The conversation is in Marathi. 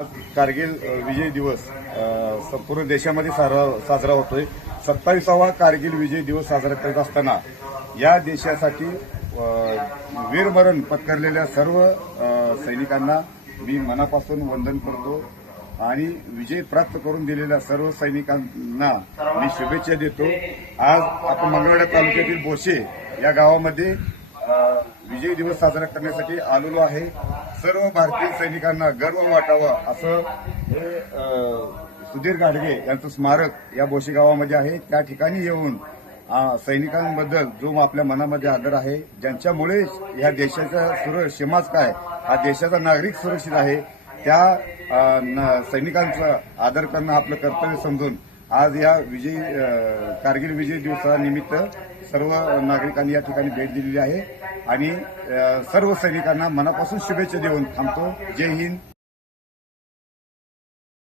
कारगिल विजय दिवस संपूर्ण देशामध्ये साजरा होतोय। 27वा कारगिल विजय दिवस साजरा करत असताना या देशासाठी वीरमरण पत्करलेल्या सर्व सैनिकांना मी मनापासून वंदन करतो आणि विजय प्राप्त करून दिलेल्या सर्व सैनिकांना मी शुभेच्छा देतो। आज आपण मंगळवेढा तालुक्यातील बोशे या गावामध्ये विजय दिवस साजरा करण्यासाठी आलेलो आहे। सर्व भारतीय सैनिकांना गर्व वाटावा असं हे सुधीर गाडगे यांचं स्मारक या बोशे गावामध्ये आहे। त्या ठिकाणी येऊन सैनिकांबद्दल जो आपल्या मनामध्ये आदर आहे, ज्यांच्यामुळे या देशाचा समाज काय, हा देशाचा नागरिक सुरक्षित आहे, त्या सैनिकांचा आदर करणं आपलं कर्तव्य समजून आज या कारगिल विजय दिवसानिमित्त सर्व नागरिकांनी या ठिकाणी भेट दिलेली आहे आणि सर्व सैनिकांना मनापासून शुभेच्छा देऊन थांबतो। जय हिंद।